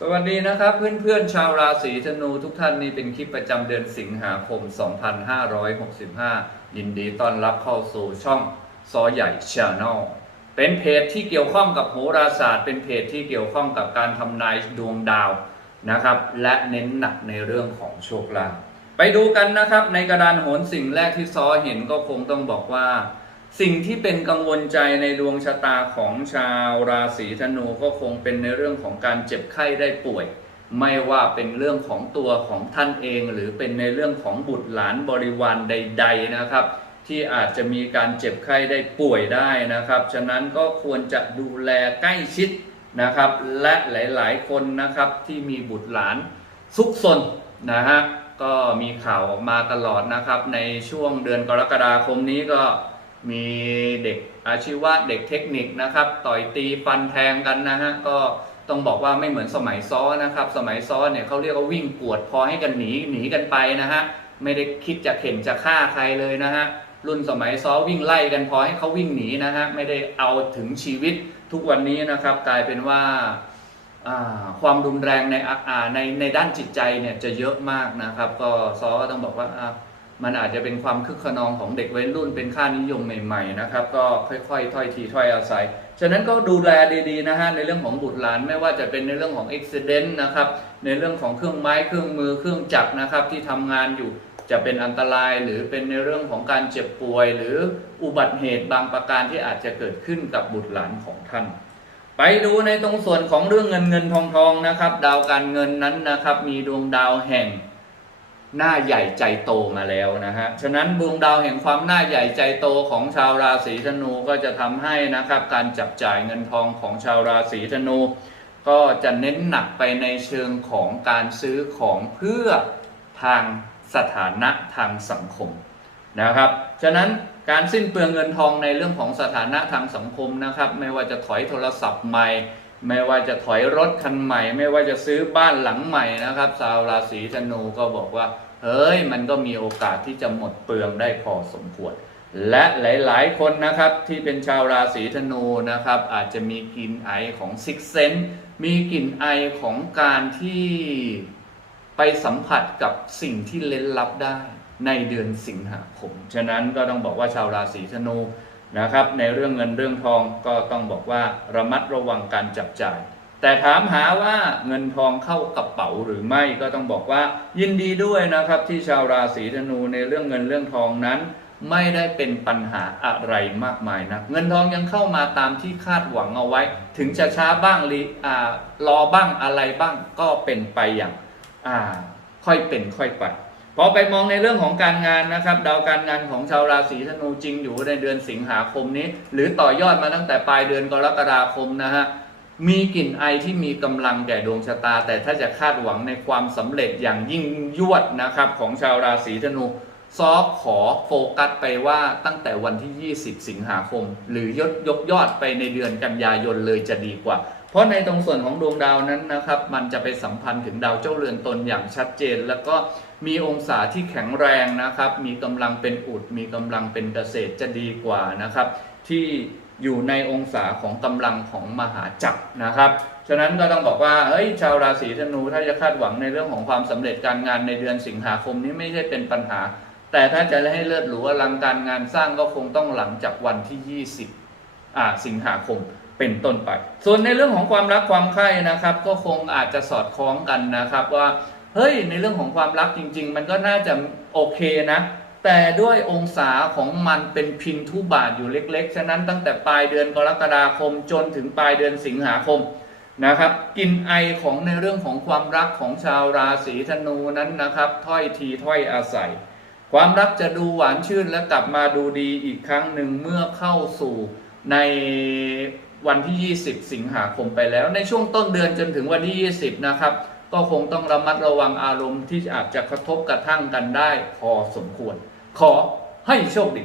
สวัสดีนะครับเพื่อนๆชาวราศีธนูทุกท่านนี่เป็นคลิปประจำเดือนสิงหาคม 2565 ยินดีต้อนรับเข้าสู่ช่องซอใหญ่ชาแนลเป็นเพจที่เกี่ยวข้องกับโหราศาสตร์ เป็นเพจที่เกี่ยวข้องกับการทำนายดวงดาวนะครับ และเน้นหนักในเรื่องของโชคลาภไปดูกันนะครับในกระดานโหนสิ่งแรกที่ซอเห็นก็คงต้องบอกว่า สิ่งที่เป็นกังวลใจในดวงชะตาของชาวราศีธนูก็คงเป็นในเรื่องของการเจ็บไข้ได้ป่วย ไม่ว่าเป็นเรื่องของตัวของท่านเอง หรือเป็นในเรื่องของบุตรหลานบริวารใด ๆนะครับ ที่อาจจะมีการเจ็บไข้ได้ป่วยได้นะครับ ฉะนั้นก็ควรจะดูแลใกล้ชิดนะครับ และหลายๆ คนนะครับที่มีบุตรหลานซุกซนนะฮะก็มีข่าวออกมาตลอดนะครับ ในช่วงเดือนกรกฎาคมนี้ก็ มีเด็กอาชีวะเด็กเทคนิคนะครับ ต่อยตีฟันแทงกันนะฮะก็ต้องบอกว่าไม่เหมือนสมัยซ้อนะครับ สมัยซ้อเนี่ยเขาเรียกว่าวิ่งกวดพอให้กันหนีหนีกันไปนะฮะไม่ได้คิดจะเข็นจะฆ่าใครเลยนะฮะรุ่นสมัยซ้อวิ่งไล่กันพอให้เขาวิ่งหนีนะฮะไม่ได้เอาถึงชีวิตทุกวันนี้นะครับ กลายเป็นว่าความรุนแรงในในในด้านจิตใจเนี่ยจะเยอะมากนะครับ ก็ซ้อก็ต้องบอกว่า มันอาจจะเป็นความคึกขนองของเด็กวัยรุ่นเป็นค่านิยมใหม่ๆนะครับ ก็ค่อยๆถ้อยทีถ้อยอาศัย ฉะนั้นก็ดูแลดีๆนะฮะในเรื่องของบุตรหลานไม่ว่าจะเป็นในเรื่องของอุบิเหตุนะครับ ในเรื่องของเครื่องไม้เครื่องมือเครื่องจักรนะครับที่ทำงานอยู่จะเป็นอันตรายหรือเป็นในเรื่องของการเจ็บป่วย หรืออุบัติเหตุบางประการที่อาจจะเกิดขึ้นกับบุตรหลานของท่าน ไปดูในตรงส่วนของเรื่องเงินเงินทองทองนะครับ ดาวการเงินนั้นนะครับ มีดวงดาวแห่ง หน้าใหญ่ใจโตมาแล้วนะฮะ ฉะนั้นดวงดาวแห่งความหน้าใหญ่ใจโตของชาวราศีธนูก็จะทำให้นะครับ การจับจ่ายเงินทองของชาวราศีธนู ก็จะเน้นหนักไปในเชิงของการซื้อของเพื่อทางสถานะทางสังคมนะครับ ฉะนั้นการสิ้นเปลืองเงินทองในเรื่องของสถานะทางสังคมนะครับ ไม่ว่าจะถอยโทรศัพท์ใหม่ ไม่ว่าจะถอยรถคันใหม่ ไม่ว่าจะซื้อบ้านหลังใหม่นะครับชาวราศีธนูก็บอกว่า เฮ้ย มันก็มีโอกาสที่จะหมดเปลืองได้พอสมควร และหลาย ๆ คนนะครับที่เป็นชาวราศีธนูนะครับ อาจจะมีกลิ่นไอของซิกเซนมีกลิ่นไอของการที่ไปสัมผัสกับสิ่งที่เล้นลับได้ในเดือนสิงหาคม ฉะนั้นก็ต้องบอกว่าชาวราศีธนู นะครับ ในเรื่องเงินเรื่องทองก็ต้องบอกว่าระมัดระวังการจับจ่าย แต่ถามหาว่าเงินทองเข้ากระเป๋าหรือไม่ก็ต้องบอกว่า ยินดีด้วยนะครับที่ชาวราศีธนูในเรื่องเงินเรื่องทองนั้น ไม่ได้เป็นปัญหาอะไรมากมายนะเงินทองยังเข้ามาตามที่คาดหวังเอาไว้ ถึงจะช้าบ้างรีอารอบ้างอะไรบ้างก็เป็นไปอย่างอ่าค่อยเป็นค่อยไป พอไปมองในเรื่องของการงานนะครับ ดาวการงานของชาวราศีธนูจริงอยู่ในเดือนสิงหาคมนี้ หรือต่อยอดมาตั้งแต่ปลายเดือนกรกฎาคมนะฮะมีกลิ่นไอที่มีกำลังแก่ดวงชะตา แต่ถ้าจะคาดหวังในความสำเร็จอย่างยิ่งยวดนะครับ ของชาวราศีธนูซอฟขอโฟกัสไปว่าตั้งแต่วันที่ 20 สิงหาคม หรือยกยกยอดไปในเดือนกันยายนเลยจะดีกว่า เพราะในตรงส่วนของดวงดาวนั้นนะครับ มันจะไปสัมพันธ์ถึงดาวเจ้าเรือนตนอย่างชัดเจน แล้วก็มีองศาที่แข็งแรงนะครับ มีกำลังเป็นอุด มีกำลังเป็นเกษตรจะดีกว่านะครับ ที่อยู่ในองศาของกำลังของมหาจักรนะครับ ฉะนั้นก็ต้องบอกว่าเฮ้ยชาวราศีธนูถ้าจะคาดหวังในเรื่องของความสำเร็จการงานในเดือนสิงหาคมนี้ไม่ใช่เป็นปัญหา แต่ถ้าจะให้เลิศหรูอลังการงานสร้างก็คงต้องหลังจากวันที่ 20อ่าสิงหาคม เป็นต้นไป ส่วนในเรื่องของความรักความใคร่นะครับ ก็คงอาจจะสอดคล้องกันนะครับว่าเฮ้ยในเรื่องของความรักจริง ๆ มันก็น่าจะโอเคนะ แต่ด้วยองศาของมันเป็นพินทุบาทอยู่เล็ก ๆ ฉะนั้นตั้งแต่ปลายเดือนกรกฎาคมจนถึงปลายเดือนสิงหาคมนะครับกินไอของในเรื่องของความรักของชาวราศีธนูนั้นนะครับ ถ้อยทีถ้อยอาศัย ความรักจะดูหวานชื่นและกลับมาดูดีอีกครั้งหนึ่งเมื่อเข้าสู่ใน วันที่ 20 สิงหาคมไปแล้ว ในช่วงต้นเดือนจนถึงวันที่ 20 นะครับ ก็คงต้องระมัดระวังอารมณ์ที่อาจจะกระทบกระทั่งกันได้ พอสมควร ขอให้โชคดี